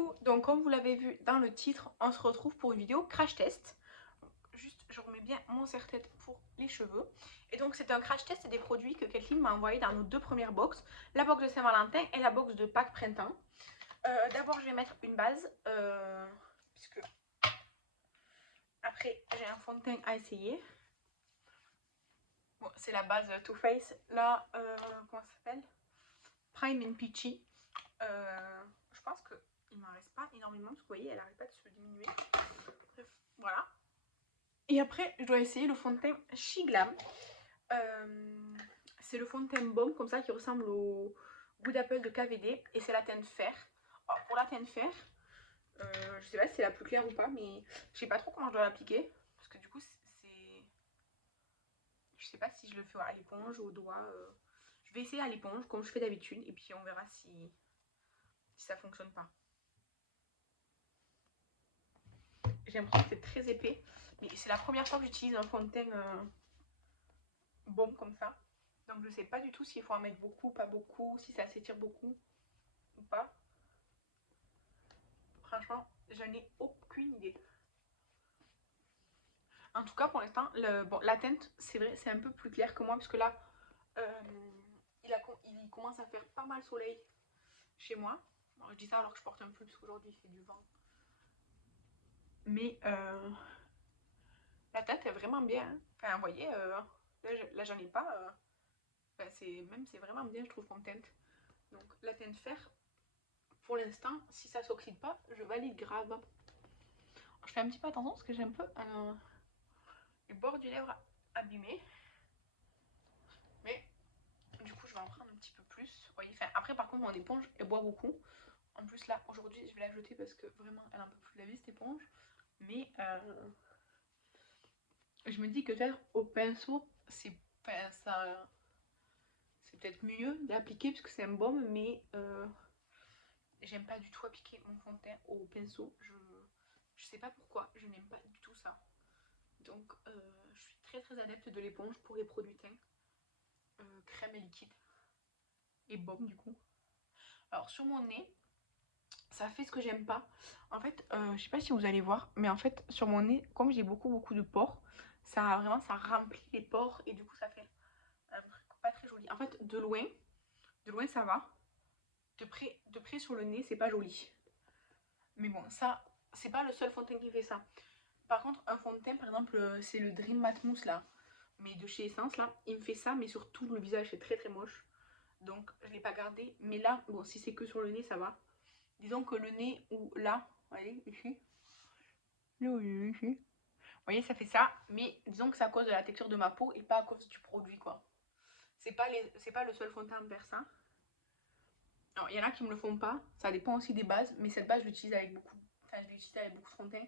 Coucou, donc comme vous l'avez vu dans le titre, on se retrouve pour une vidéo crash test. Juste, je remets bien mon serre-tête pour les cheveux. Et donc c'est un crash test des produits que Kathleen m'a envoyé dans nos deux premières box. La box de Saint-Valentin et la box de Pâques printemps. D'abord je vais mettre une base, puisque après j'ai un fond de teint à essayer. Bon, c'est la base Too Faced. Là, comment ça s'appelle? Prime and Peachy. Je pense qu'il m'en reste pas énormément parce que vous voyez, elle n'arrête pas de se diminuer. Bref, voilà. Et après, je dois essayer le fond de teint She Glam. C'est le fond de teint baume comme ça qui ressemble au goût d'Apple de KVD. Et c'est la teinte fer. Alors, pour la teinte fer, je sais pas si c'est la plus claire ou pas, mais je sais pas trop comment je dois l'appliquer. Parce que du coup, c'est. Je sais pas si je le fais à l'éponge ou au doigt. Je vais essayer à l'éponge comme je fais d'habitude. Et puis on verra si ça fonctionne pas. J'ai l'impression que c'est très épais. Mais c'est la première fois que j'utilise un fond de teint baume comme ça. Donc je sais pas du tout s'il faut en mettre beaucoup, pas beaucoup, si ça s'étire beaucoup ou pas. Franchement, j'en ai aucune idée. En tout cas, pour l'instant, bon, la teinte, c'est vrai, c'est un peu plus clair que moi, parce que là, il commence à faire pas mal soleil chez moi. Bon, je dis ça alors que je porte un pull, parce qu'aujourd'hui, il fait du vent. Mais la teinte est vraiment bien. Hein. Enfin, vous voyez, là j'en ai pas. Enfin, c'est vraiment bien, je trouve, comme teinte. Donc, la teinte fer, pour l'instant, si ça s'oxyde pas, je valide grave. Je fais un petit peu attention parce que j'ai un peu les bords du lèvre abîmés. Mais du coup, je vais en prendre un petit peu plus. Vous voyez, enfin, après, par contre, mon éponge, elle boit beaucoup. En plus, là, aujourd'hui, je vais la jeter parce que vraiment, elle en peut plus laver cette éponge. Mais je me dis que peut-être au pinceau, c'est peut-être mieux d'appliquer parce que c'est un baume, mais j'aime pas du tout appliquer mon fond de teint au pinceau. Je sais pas pourquoi, je n'aime pas du tout ça. Donc je suis très adepte de l'éponge pour les produits teints. Crème et liquide. Et baume du coup. Alors sur mon nez, ça fait ce que j'aime pas. En fait, je sais pas si vous allez voir, mais en fait sur mon nez, comme j'ai beaucoup de pores, ça remplit les pores et du coup ça fait un truc pas très joli. En fait, de loin ça va. De près sur le nez, c'est pas joli. Mais bon, ça, c'est pas le seul fond de teint qui fait ça. Par contre, un fond de teint, par exemple, c'est le Dream Matte Mousse là, mais de chez Essence là, il me fait ça, mais sur tout le visage, c'est très moche. Donc, je l'ai pas gardé. Mais là, bon, si c'est que sur le nez, ça va. Disons que le nez ou là, voyez, ici. Vous voyez, ça fait ça, mais disons que c'est à cause de la texture de ma peau et pas à cause du produit, quoi. C'est pas le seul fond de teint à me faire ça. Alors, il y en a qui me le font pas, ça dépend aussi des bases, mais cette base, je l'utilise avec beaucoup. Enfin, je l'ai utilisée avec beaucoup de fond de teint.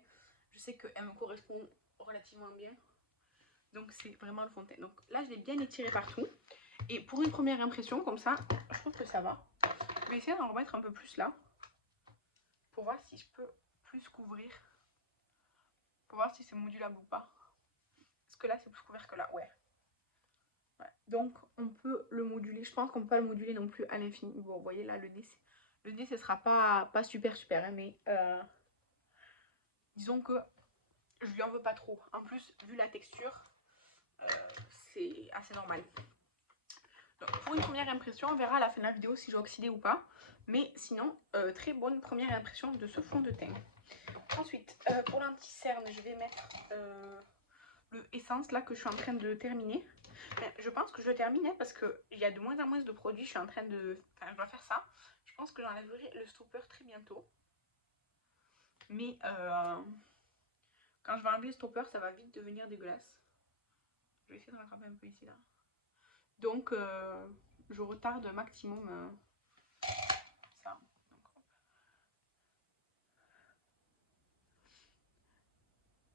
Je sais qu'elle me correspond relativement bien. Donc c'est vraiment le fond de teint. Donc là je l'ai bien étiré partout. Et pour une première impression comme ça, je trouve que ça va. Je vais essayer d'en remettre un peu plus là. Pour voir si je peux plus couvrir. Pour voir si c'est modulable ou pas. Parce que là c'est plus couvert que là, ouais. Donc on peut le moduler. Je pense qu'on peut pas le moduler non plus à l'infini. Bon, vous voyez là le nez ce sera pas super hein, mais disons que je lui en veux pas trop. En plus, vu la texture, c'est assez normal. Donc, pour une première impression, on verra à la fin de la vidéo si j'ai oxydé ou pas. Mais sinon, très bonne première impression de ce fond de teint. Ensuite, pour l'anti-cerne, je vais mettre le Essence là que je suis en train de terminer. Je pense que je le termine parce qu'il y a de moins en moins de produits. Je suis en train de... Enfin, je dois faire ça. Je pense que j'enlèverai le stopper très bientôt. Mais quand je vais enlever le stopper, ça va vite devenir dégueulasse. Je vais essayer de rattraper un peu ici là. Donc, je retarde maximum ça.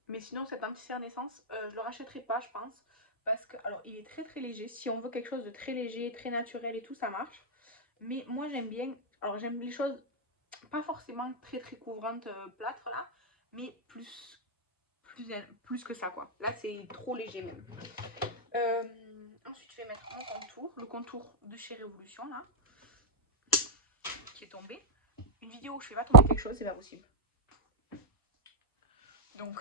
Mais sinon, cet anti-cerne Essence, je le rachèterai pas, je pense. Parce que, alors, il est très léger. Si on veut quelque chose de très léger, très naturel et tout, ça marche. Mais moi, j'aime bien. Alors, j'aime les choses pas forcément très couvrantes, plâtre là. Mais plus que ça, quoi. Là, c'est trop léger même. Ensuite, je vais mettre mon contour. Le contour de chez Révolution, là. Qui est tombé. une vidéo où je fais pas tomber quelque chose, c'est pas possible. Donc,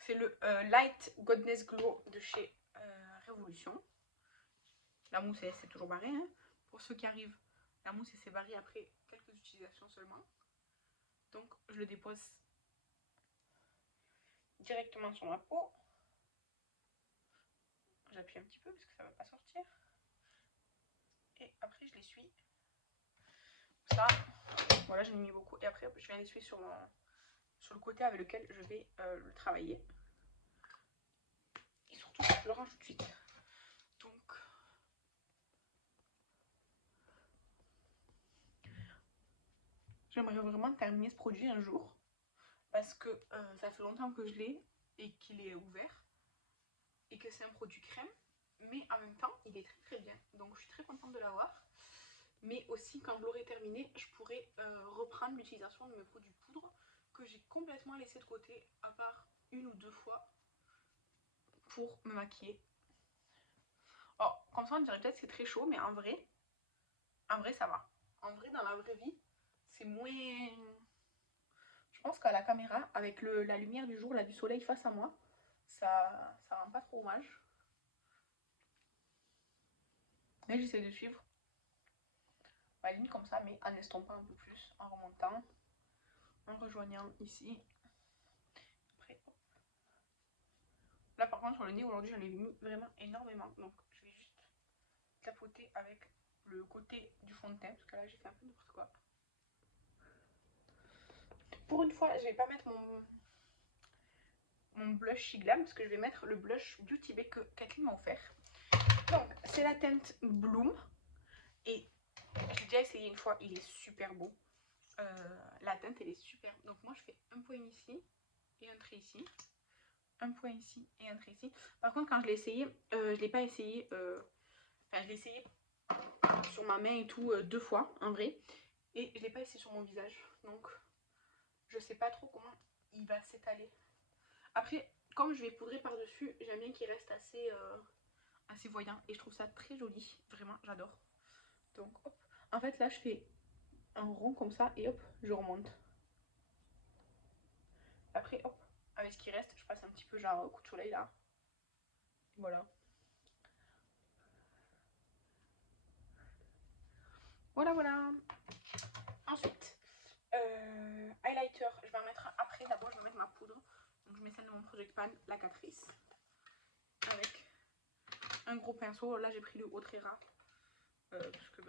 c'est le Light Goddess Glow de chez Révolution. La mousse, c'est toujours barré. Hein. Pour ceux qui arrivent, la mousse, c'est barré après quelques utilisations seulement. Donc, je le dépose directement sur ma peau. J'appuie un petit peu parce que ça ne va pas sortir. Et après, je l'essuie. Ça, voilà, j'en ai mis beaucoup. Et après, je viens l'essuyer sur le côté avec lequel je vais le travailler. Et surtout, je le range tout de suite. Donc, j'aimerais vraiment terminer ce produit un jour. Parce que ça fait longtemps que je l'ai et qu'il est ouvert. Et que c'est un produit crème. Mais en même temps, il est très très bien. Donc, je suis très contente de l'avoir. Mais aussi, quand je l'aurai terminé, je pourrai reprendre l'utilisation de mes produits poudre que j'ai complètement laissé de côté, à part une ou deux fois, pour me maquiller. Alors, comme ça, on dirait peut-être que c'est très chaud, mais en vrai, ça va. En vrai, dans la vraie vie, c'est moins... Je pense qu'à la caméra, avec la lumière du jour, là, du soleil face à moi, ça rend pas trop hommage. Mais j'essaie de suivre ma ligne comme ça, mais en estompant un peu plus, en remontant, en rejoignant ici. Après, hop. Là, par contre, sur le nez, aujourd'hui, j'en ai mis vraiment énormément. Donc, je vais juste tapoter avec le côté du fond de teint, parce que là, j'ai fait un peu n'importe quoi. Pour une fois, je vais pas mettre mon blush She Glam, parce que je vais mettre le blush Beauty Bay que Kathleen m'a offert. Donc, c'est la teinte Bloom. Et j'ai déjà essayé une fois, il est super beau. La teinte, elle est super. Donc, moi, je fais un point ici et un trait ici. Un point ici et un trait ici. Par contre, quand je l'ai essayé, je l'ai pas essayé... Enfin, je l'ai essayé sur ma main et tout 2 fois, en vrai. Et je l'ai pas essayé sur mon visage. Donc, je sais pas trop comment il va s'étaler. Après, comme je vais poudrer par-dessus, j'aime bien qu'il reste assez voyant. Et je trouve ça très joli. Vraiment, j'adore. Donc, hop. En fait, là, je fais un rond comme ça et hop, je remonte. Après, hop, avec ce qui reste, je passe un petit peu genre coup de soleil là. Voilà. Voilà, voilà. Ensuite, highlighter, je vais en mettre un après. D'abord, je vais mettre ma poudre. Donc, je mets celle de mon Project Pan, la Catrice. Avec un gros pinceau. Là, j'ai pris le Autrera. Parce que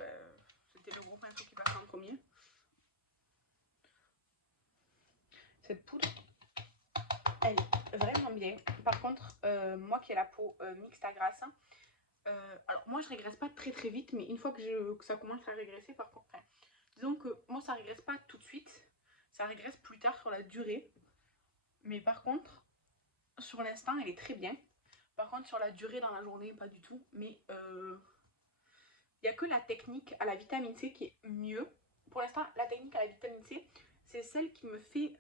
c'était le gros pinceau qui passait en premier. Cette poudre, elle est vraiment bien. Par contre, moi qui ai la peau mixte à grasse, alors moi je régresse pas très très vite, mais une fois que ça commence à régresser, par contre, enfin, disons que moi ça régresse pas tout de suite, ça régresse plus tard sur la durée. Mais par contre, sur l'instant, elle est très bien. Par contre, sur la durée dans la journée, pas du tout. Mais il n'y a que la technique à la vitamine C qui est mieux. Pour l'instant, la technique à la vitamine C, c'est celle qui me fait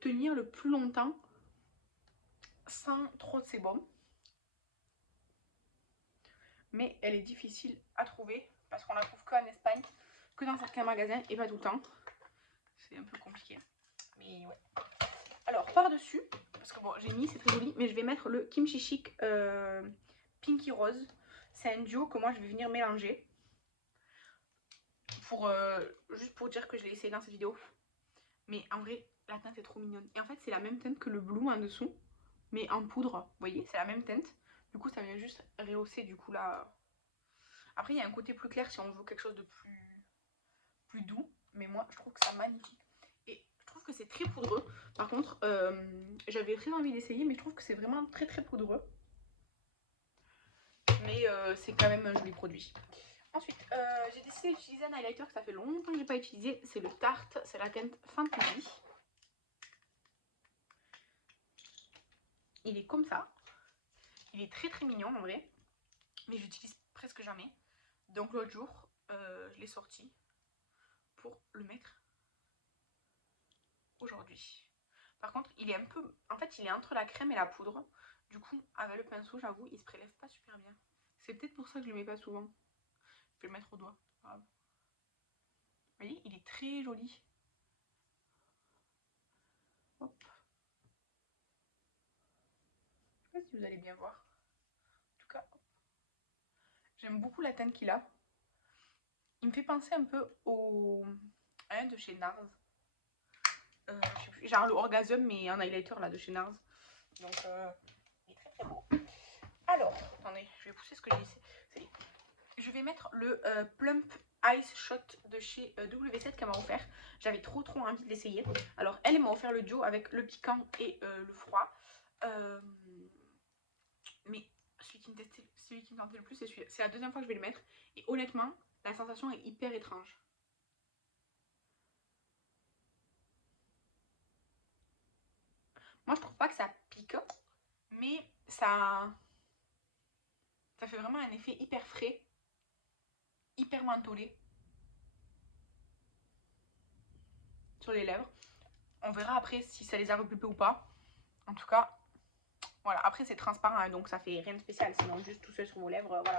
tenir le plus longtemps sans trop de sébum. Mais elle est difficile à trouver parce qu'on la trouve qu'en Espagne, que dans certains magasins et pas tout le temps. C'est un peu compliqué. Mais ouais. Alors, par-dessus, parce que bon, j'ai mis, c'est très joli, mais je vais mettre le Kimchi Chic Pinky Rose. C'est un duo que moi je vais venir mélanger. Juste pour dire que je l'ai essayé dans cette vidéo. Mais en vrai, la teinte est trop mignonne. Et en fait, c'est la même teinte que le Bloom en dessous, mais en poudre. Vous voyez, c'est la même teinte. Du coup, ça vient juste rehausser du coup là. Après, il y a un côté plus clair si on veut quelque chose de plus doux. Mais moi, je trouve que c'est magnifique. Et je trouve que c'est très poudreux. Par contre, j'avais très envie d'essayer, mais je trouve que c'est vraiment très très poudreux. Mais c'est quand même un joli produit. Ensuite, j'ai décidé d'utiliser un highlighter que ça fait longtemps que je n'ai pas utilisé. C'est le Tarte, c'est la teinte Fantasy. Il est comme ça. Il est très très mignon en vrai. Mais j'utilise presque jamais. Donc l'autre jour, je l'ai sorti pour le mettre aujourd'hui. Par contre, il est un peu... En fait, il est entre la crème et la poudre. Du coup, avec le pinceau, j'avoue, il se prélève pas super bien. C'est peut-être pour ça que je le mets pas souvent. Je vais le mettre au doigt. Vous voyez, il est très joli. vous allez bien voir. En tout cas, j'aime beaucoup la teinte qu'il a. Il me fait penser un peu à un de chez NARS. Je sais plus, genre le Orgasm, mais un highlighter là de chez NARS. Donc, il est très très beau. Alors, attendez, je vais pousser ce que j'ai ici. Je vais mettre le Plump Ice Shot de chez W7 qu'elle m'a offert. J'avais trop envie de l'essayer. Alors, elle m'a offert le duo avec le piquant et le froid. Mais celui qui me tentait le plus, c'est celui-là. C'est la deuxième fois que je vais le mettre. Et honnêtement, la sensation est hyper étrange. Moi, je trouve pas que ça pique, mais ça fait vraiment un effet hyper frais, hyper mentholé sur les lèvres. On verra après si ça les a repupés ou pas. En tout cas, voilà. Après, c'est transparent, hein, donc ça fait rien de spécial. Sinon, juste tout seul sur vos lèvres, voilà.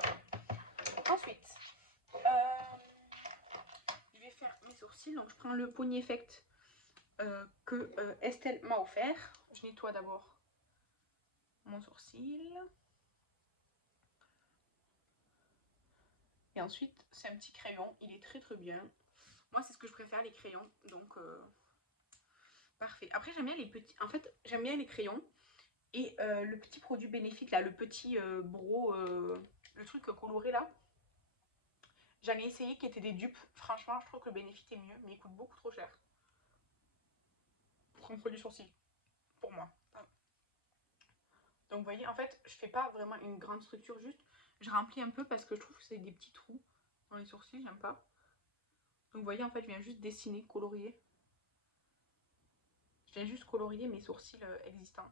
Ensuite, je vais faire mes sourcils. Donc, je prends le Pony Effect que Estelle m'a offert. Je nettoie d'abord mon sourcil. Et ensuite, c'est un petit crayon. Il est très bien. Moi, c'est ce que je préfère, les crayons. Donc, parfait. Après, j'aime bien les petits. En fait, j'aime bien les crayons. Et le petit produit Benefit, là, le petit bro, le truc coloré, là. J'en ai essayé qui étaient des dupes. Franchement, je trouve que le Benefit est mieux, mais il coûte beaucoup trop cher. Pour un produit sourcil. Pour moi. Donc, vous voyez, en fait, je fais pas vraiment une grande structure, juste. Je remplis un peu parce que je trouve que c'est des petits trous dans les sourcils, j'aime pas. Donc, vous voyez, en fait, je viens juste dessiner, colorier. Je viens juste colorier mes sourcils existants.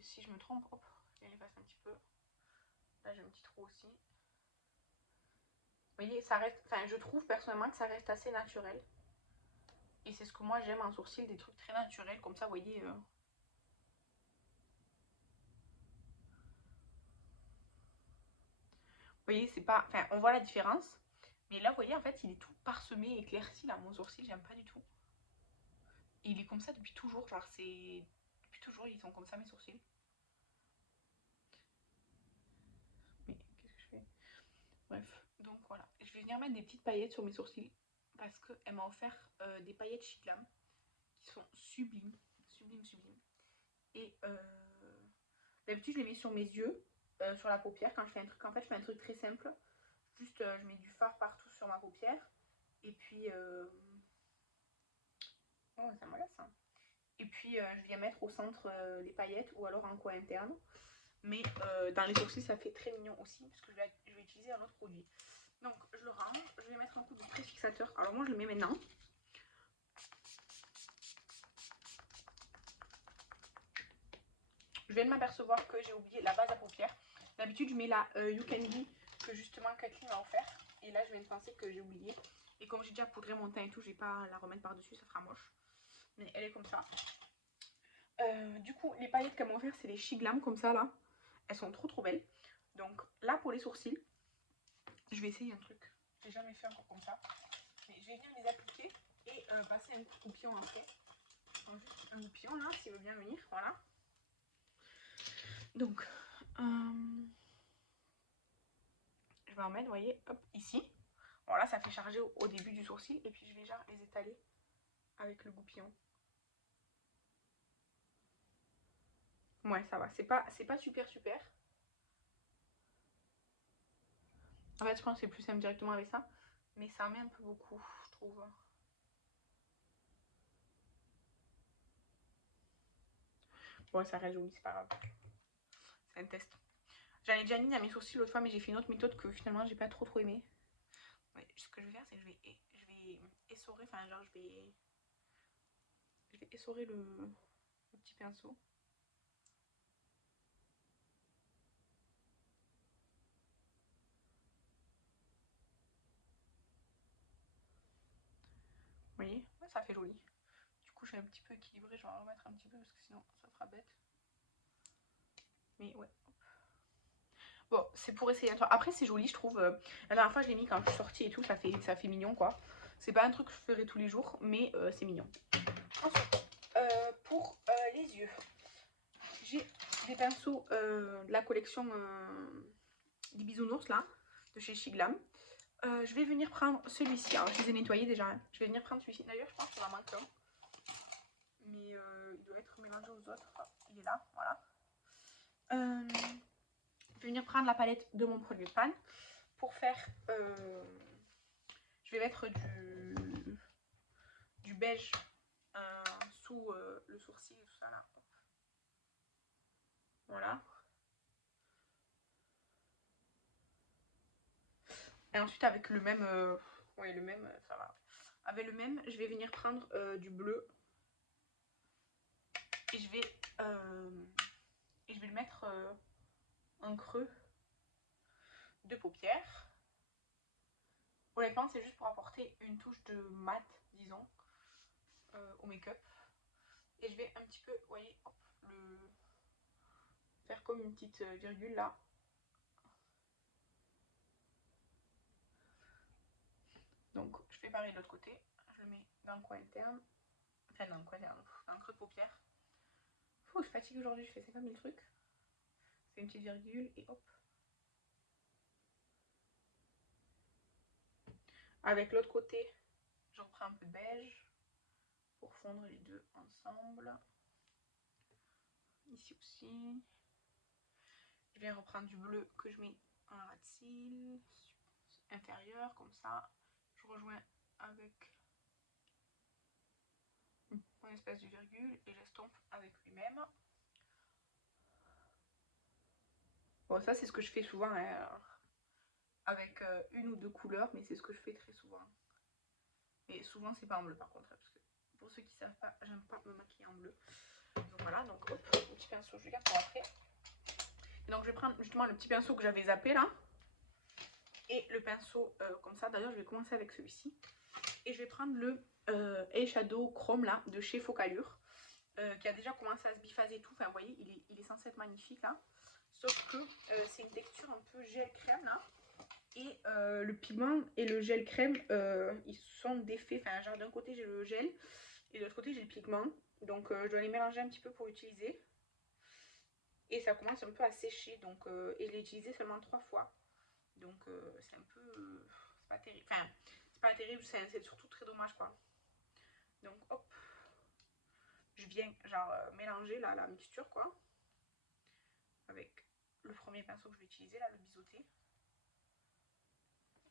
Et si je me trompe, hop, je les efface un petit peu. Là, j'ai un petit trou aussi. Vous voyez, ça reste, enfin, je trouve personnellement que ça reste assez naturel. Et c'est ce que moi j'aime en sourcil, des trucs très naturels, comme ça, vous voyez. Vous voyez, c'est pas, enfin, on voit la différence. Mais là, vous voyez, en fait, il est tout parsemé, éclairci, là, mon sourcil, j'aime pas du tout. Et il est comme ça depuis toujours, genre, c'est... Depuis toujours, ils sont comme ça, mes sourcils. Mais qu'est-ce que je fais? Bref, donc voilà. Je vais venir mettre des petites paillettes sur mes sourcils. Parce qu'elle m'a offert des paillettes Chiclam qui sont sublimes. Sublimes. Et d'habitude, je les mets sur mes yeux, sur la paupière, quand je fais un truc. En fait, je fais un truc très simple. Juste, je mets du fard partout sur ma paupière. Et puis... Oh, ça m'agace, hein. Et puis, je viens mettre au centre les paillettes ou alors en coin interne. Mais dans les sourcils, ça fait très mignon aussi, parce que je vais utiliser un autre produit. Donc, je le range. Je vais mettre un coup de préfixateur. Alors, moi, je le mets maintenant. Je viens de m'apercevoir que j'ai oublié la base à paupières. D'habitude, je mets la You Can Be que justement Kathleen m'a offert. Et là, je viens de penser que j'ai oublié. Et comme j'ai déjà poudré mon teint et tout, je vais pas la remettre par-dessus, ça fera moche. Mais elle est comme ça. Du coup, les paillettes qu'elle m'a offert, c'est les Shiglam comme ça, là. Elles sont trop belles. Donc là, pour les sourcils, je vais essayer un truc. J'ai jamais fait encore comme ça. Mais je vais venir les appliquer et passer un coup de goupillon après. Donc, juste un goupillon, là, s'il veut bien venir. Voilà. Donc, je vais en mettre, vous voyez, hop, ici. Bon, là, ça fait charger au début du sourcil. Et puis, je vais genre les étaler avec le goupillon. Ouais, ça va. C'est pas super. En fait, je pense que c'est plus simple directement avec ça. Mais ça en met un peu beaucoup, je trouve. Bon, ça reste joli, c'est pas grave. C'est un test. J'en ai déjà mis à mes sourcils l'autre fois, mais j'ai fait une autre méthode que finalement, j'ai pas trop aimé. Ouais, ce que je vais faire, c'est que je vais essorer, enfin, genre, je vais essorer le petit pinceau. Vous voyez, ouais, ça fait joli. Du coup, je vais un petit peu équilibrer, je vais en remettre un petit peu parce que sinon, ça fera bête. Mais ouais. Bon, c'est pour essayer. Après, c'est joli, je trouve. La dernière fois, je l'ai mis quand je suis sortie et tout, ça fait mignon, quoi. C'est pas un truc que je ferais tous les jours, mais c'est mignon. Ensuite, pour les yeux, j'ai des pinceaux de la collection des bisounours là, de chez Shiglam. Je vais venir prendre celui-ci. Alors, je les ai nettoyés déjà. Hein. Je vais venir prendre celui-ci. D'ailleurs, je pense qu'il m'en manque un. Mais il doit être mélangé aux autres. Il est là, voilà. Je vais venir prendre la palette de mon produit de panne pour faire... je vais mettre du beige sous le sourcil et tout ça là. Voilà. Et ensuite avec le même... ouais, le même, ça va. Avec le même, je vais venir prendre du bleu. Et je vais le mettre en creux de paupières. Honnêtement, c'est juste pour apporter une touche de mat, disons, au make-up. Et je vais un petit peu, vous voyez, hop, faire comme une petite virgule là. Donc, je fais pareil de l'autre côté. Je le mets dans le coin interne. Enfin, dans le coin interne, dans le creux de paupière. Je fatigue aujourd'hui, je fais 50 000 trucs. Je fais une petite virgule et hop. Avec l'autre côté, je reprends un peu de beige pour fondre les deux ensemble. Ici aussi. Je vais reprendre du bleu que je mets en ras de cils inférieur, comme ça. Je rejoins avec mon espèce de virgule et j'estompe avec lui-même. Bon, ça c'est ce que je fais souvent hein, avec une ou deux couleurs, mais c'est ce que je fais très souvent. Et souvent c'est pas en bleu par contre, parce que pour ceux qui savent pas, j'aime pas me maquiller en bleu. Donc voilà, donc hop, le petit pinceau, je le garde pour après. Et donc je vais prendre justement le petit pinceau que j'avais zappé là. Et le pinceau comme ça, d'ailleurs je vais commencer avec celui-ci. Et je vais prendre le eyeshadow chrome là, de chez Focallure. Qui a déjà commencé à se biphaser et tout. Enfin vous voyez, il est censé être magnifique là. Sauf que c'est une texture un peu gel crème là. Et le pigment et le gel crème, ils sont défaits. Enfin, genre d'un côté j'ai le gel et de l'autre côté j'ai le pigment. Donc je dois les mélanger un petit peu pour l'utiliser. Et ça commence un peu à sécher. Donc, et je l'ai utilisé seulement 3 fois. Donc c'est un peu... c'est pas terrible. Enfin, c'est pas terrible, c'est surtout très dommage quoi. Donc hop. Je viens genre mélanger là, la mixture quoi. Avec le premier pinceau que je vais utiliser là, le biseauté.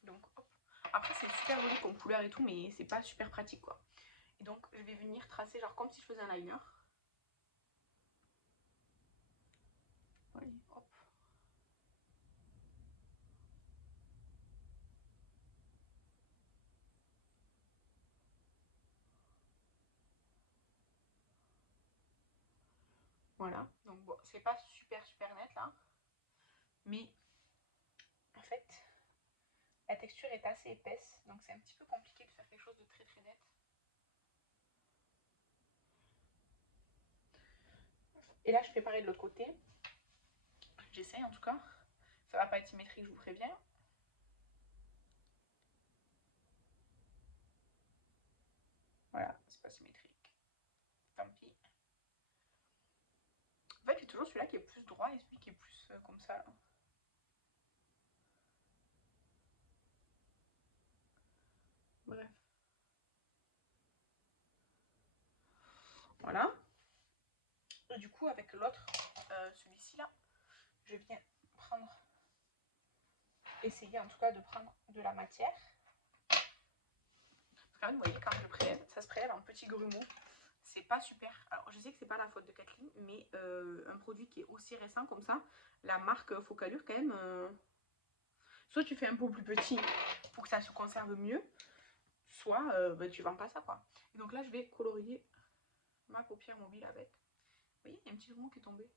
Donc hop. Après c'est super joli comme couleur et tout, mais c'est pas super pratique quoi. Et donc je vais venir tracer genre comme si je faisais un liner. Voyez, hop. Voilà, donc bon, c'est pas super net là. Mais en fait, la texture est assez épaisse, donc c'est un petit peu compliqué de faire quelque chose de très net. Et là je fais pareil de l'autre côté. J'essaye en tout cas. Ça va pas être symétrique, je vous préviens. Voilà, c'est pas symétrique. Tant pis. En fait, il y a toujours celui-là qui est plus droit et celui qui est plus comme ça là. Bref. Voilà. Et du coup, avec l'autre, celui-ci là, je viens prendre, essayer en tout cas de prendre de la matière. Quand même, vous voyez, quand je le prélève, ça se prélève en petits grumeaux. C'est pas super. Alors, je sais que c'est pas la faute de Kathleen, mais un produit qui est aussi récent comme ça, la marque Focallure, quand même, soit tu fais un pot plus petit pour que ça se conserve mieux, soit bah, tu vends pas ça, quoi. Et donc là, je vais colorier ma paupière mobile avec. Vous voyez, il y a un petit grumeau qui est tombé.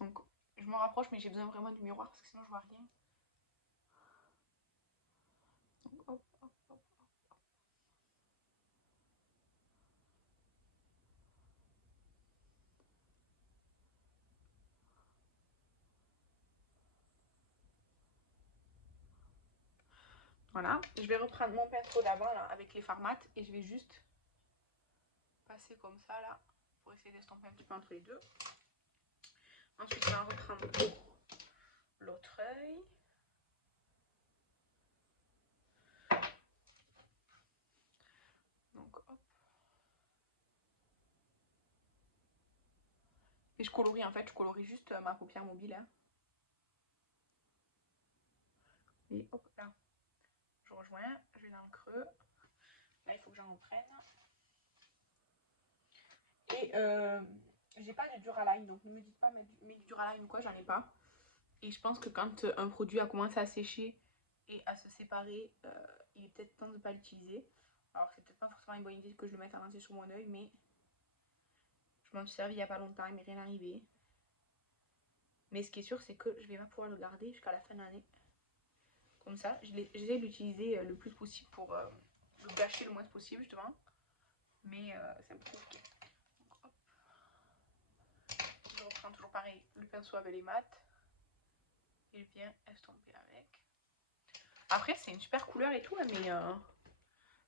Donc, je me rapproche, mais j'ai besoin vraiment du miroir parce que sinon je vois rien. Donc, hop, hop, hop. Voilà, je vais reprendre mon pinceau d'avant là avec les fards mat et je vais juste passer comme ça là pour essayer d'estomper un petit peu entre les deux. Ensuite, on va reprendre l'autre œil. Donc hop. Et je colorie en fait, je colorie juste ma paupière mobile. Hein. Et hop là. Je rejoins, je vais dans le creux. Là, il faut que j'en reprenne. Et j'ai pas de Duraline, donc ne me dites pas mais du Duraline ou quoi, j'en ai pas. Et je pense que quand un produit a commencé à sécher et à se séparer, il est peut-être temps de ne pas l'utiliser. Alors c'est peut-être pas forcément une bonne idée que je le mette en entier sur mon œil, mais je m'en suis servi il n'y a pas longtemps, il m'est rien arrivé. Mais ce qui est sûr, c'est que je vais pas pouvoir le garder jusqu'à la fin de l'année. Comme ça, j'essaie de l'utiliser le plus possible pour le gâcher le moins possible justement. Mais c'est un peu compliqué. Donc, hop. Je reprends toujours pareil le pinceau avec les mat. Et je viens estomper avec. Après c'est une super couleur et tout, mais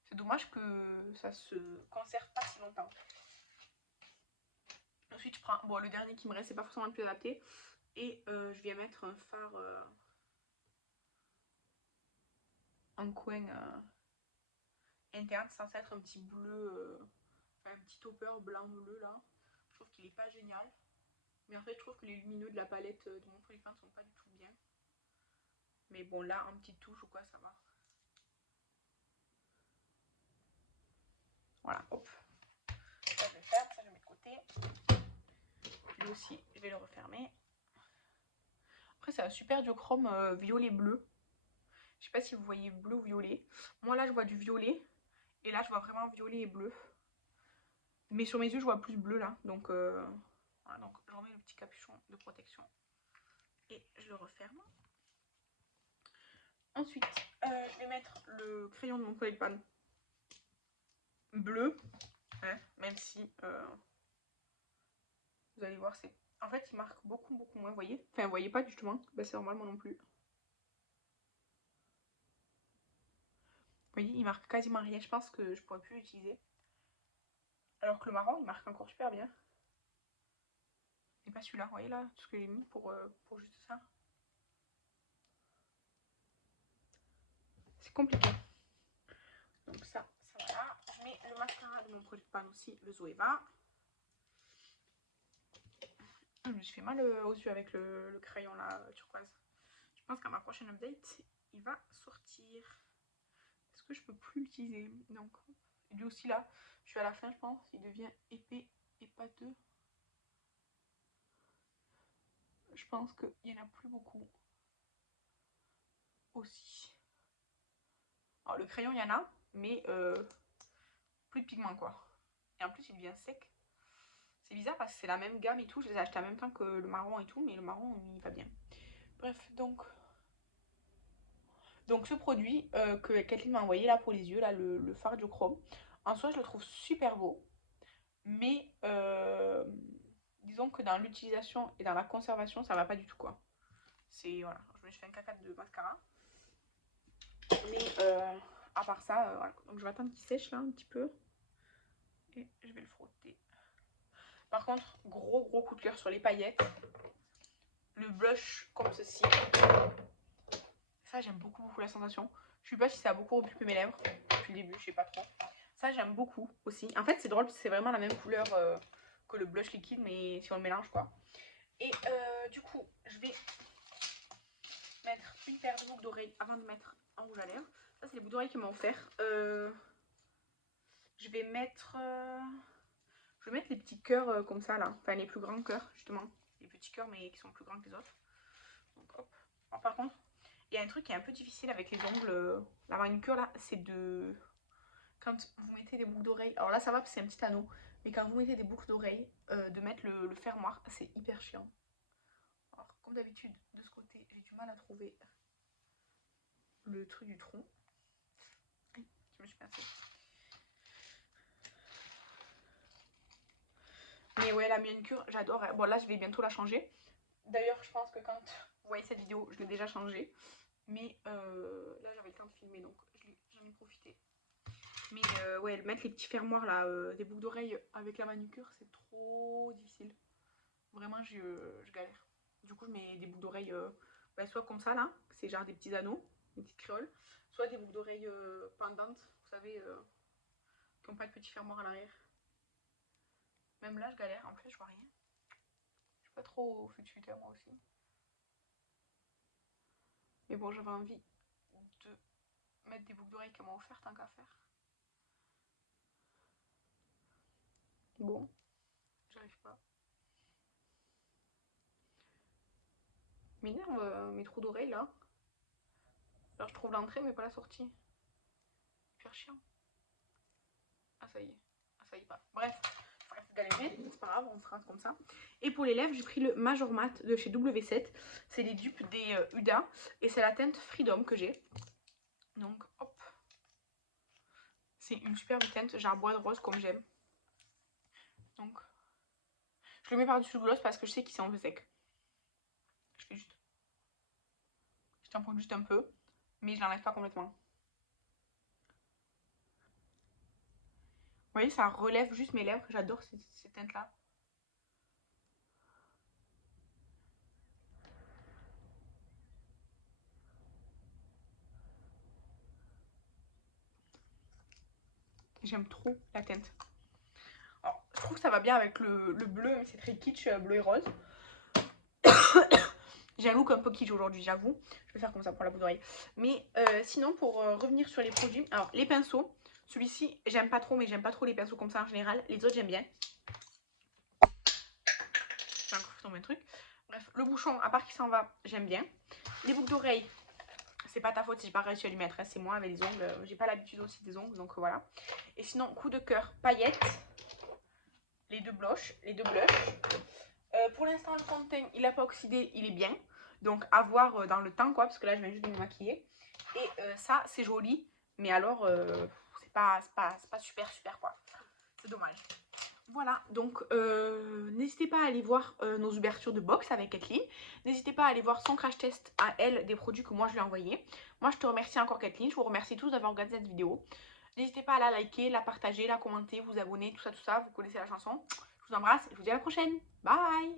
c'est dommage que ça se conserve pas si longtemps. Ensuite je prends, bon le dernier qui me reste c'est pas forcément le plus adapté. Et je viens mettre un fard en coin interne, censé être un petit bleu, un petit topper blanc bleu là. Je trouve qu'il est pas génial. Mais en fait je trouve que les lumineux de la palette de mon fond de teint sont pas du tout bien. Mais bon là en petite touche ou quoi ça va. Voilà, hop. Ça je vais faire, ça je mets de côté. Lui aussi je vais le refermer. Après c'est un super duochrome violet bleu. Je sais pas si vous voyez bleu ou violet. Moi là je vois du violet. Et là je vois vraiment violet et bleu. Mais sur mes yeux je vois plus bleu là. Donc voilà, donc je remets le petit capuchon de protection. Et je le referme. Ensuite je vais mettre le crayon de mon toilette pan bleu. Hein, même si vous allez voir c'est... En fait il marque beaucoup moins, vous voyez. Enfin vous voyez pas justement. Bah, c'est normal moi non plus. Vous voyez, il marque quasiment rien. Je pense que je pourrais plus l'utiliser. Alors que le marron, il marque encore super bien. Et pas celui-là, vous voyez là, tout ce que j'ai mis pour juste ça. C'est compliqué. Donc ça va là. Je mets le mascara de mon Project Pan aussi, le Zoeva. Je me suis fait mal aux yeux avec le crayon là, turquoise. Je pense qu'à ma prochaine update, il va sortir. Est-ce que je peux plus l'utiliser? Donc, lui aussi là, je suis à la fin je pense, il devient épais et pâteux. Je pense qu'il n'y en a plus beaucoup. Aussi. Alors le crayon il y en a, mais plus de pigment quoi. Et en plus il devient sec. C'est bizarre parce que c'est la même gamme et tout, je les ai achetés en même temps que le marron et tout, mais le marron il va bien. Bref, donc ce produit que Kathleen m'a envoyé là pour les yeux, là le fard duochrome, en soi je le trouve super beau, mais disons que dans l'utilisation et dans la conservation ça va pas du tout quoi. C'est voilà, je me suis fait un caca de mascara. Mais à part ça, voilà. Donc je vais attendre qu'il sèche là un petit peu. Et je vais le frotter. Par contre, gros coup de cœur sur les paillettes. Le blush comme ceci. Ça j'aime beaucoup la sensation. Je sais pas si ça a beaucoup occupé mes lèvres depuis le début, je sais pas trop. Ça j'aime beaucoup aussi. En fait c'est drôle parce que c'est vraiment la même couleur que le blush liquide, mais si on le mélange quoi. Et du coup je vais mettre une paire de boucles d'oreilles avant de mettre un rouge à lèvres. Ça c'est les boucles d'oreilles qu'ils m'ont offert. Je vais mettre les petits cœurs comme ça là, enfin les plus grands cœurs justement, les petits cœurs mais qui sont plus grands que les autres. Donc hop. Alors, par contre, il y a un truc qui est un peu difficile avec les ongles, la manucure là, c'est de... Quand vous mettez des boucles d'oreilles, alors là ça va parce que c'est un petit anneau, mais quand vous mettez des boucles d'oreilles, de mettre le fermoir, c'est hyper chiant. Alors comme d'habitude, de ce côté, j'ai du mal à trouver le truc du tronc. Je me suis pincée. Mais ouais, la manucure, j'adore. Bon, là, je vais bientôt la changer. D'ailleurs, je pense que quand vous voyez cette vidéo, je l'ai déjà changée. Mais là, j'avais le temps de filmer, donc j'en ai profité. Mais ouais, mettre les petits fermoirs là, des boucles d'oreilles avec la manucure, c'est trop difficile. Vraiment, je galère. Du coup, je mets des boucles d'oreilles soit comme ça là, c'est genre des petits anneaux, des petites créoles, soit des boucles d'oreilles pendantes, vous savez, qui n'ont pas de petits fermoirs à l'arrière. Même là, je galère. En plus, je vois rien. Je suis pas trop futuité moi aussi. Mais bon, j'avais envie de mettre des boucles d'oreilles qu'elle m'a offert tant qu'à faire. Bon, j'arrive pas. M'énerve mes trous d'oreilles là. Alors je trouve l'entrée mais pas la sortie. Hyper chiant. Ah ça y est. Ah ça y est pas. Bref, galérer, c'est pas grave, on se rince comme ça. Et pour les lèvres, j'ai pris le Major Matte de chez W7. C'est les dupes des Huda. Et c'est la teinte Freedom que j'ai. Donc hop. C'est une superbe teinte, genre bois de rose comme j'aime. Donc je le mets par-dessus le gloss parce que je sais qu'il s'est un peu sec. Je fais juste. Je tamponne juste un peu. Mais je l'enlève pas complètement. Vous voyez, ça relève juste mes lèvres. J'adore ces teintes-là. J'aime trop la teinte. Alors, je trouve que ça va bien avec le bleu, mais c'est très kitsch, bleu et rose. J'ai un look un peu kitsch aujourd'hui, j'avoue. Je vais faire comme ça pour la boucle d'oreille. Mais sinon, pour revenir sur les produits, alors les pinceaux, celui-ci, j'aime pas trop, mais j'aime pas trop les pinceaux comme ça en général. Les autres, j'aime bien. J'ai encore fait tomber un truc. Bref, le bouchon, à part qu'il s'en va, j'aime bien. Les boucles d'oreilles, c'est pas ta faute si j'ai pas réussi à lui mettre. Hein. C'est moi avec les ongles. J'ai pas l'habitude aussi des ongles, donc voilà. Et sinon, coup de cœur, paillettes. Les deux blushs. Pour l'instant, le fond de teint, il n'a pas oxydé, il est bien. Donc, à voir dans le temps, quoi, parce que là, je viens juste de me maquiller. Et ça, c'est joli, mais alors, c'est pas super, quoi. C'est dommage. Voilà, donc n'hésitez pas à aller voir nos ouvertures de box avec Kathleen. N'hésitez pas à aller voir son crash test à elle des produits que moi je lui ai envoyés. Moi, je te remercie encore Kathleen. Je vous remercie tous d'avoir regardé cette vidéo. N'hésitez pas à la liker, la partager, la commenter, vous abonner, tout ça, vous connaissez la chanson. Je vous embrasse et je vous dis à la prochaine. Bye!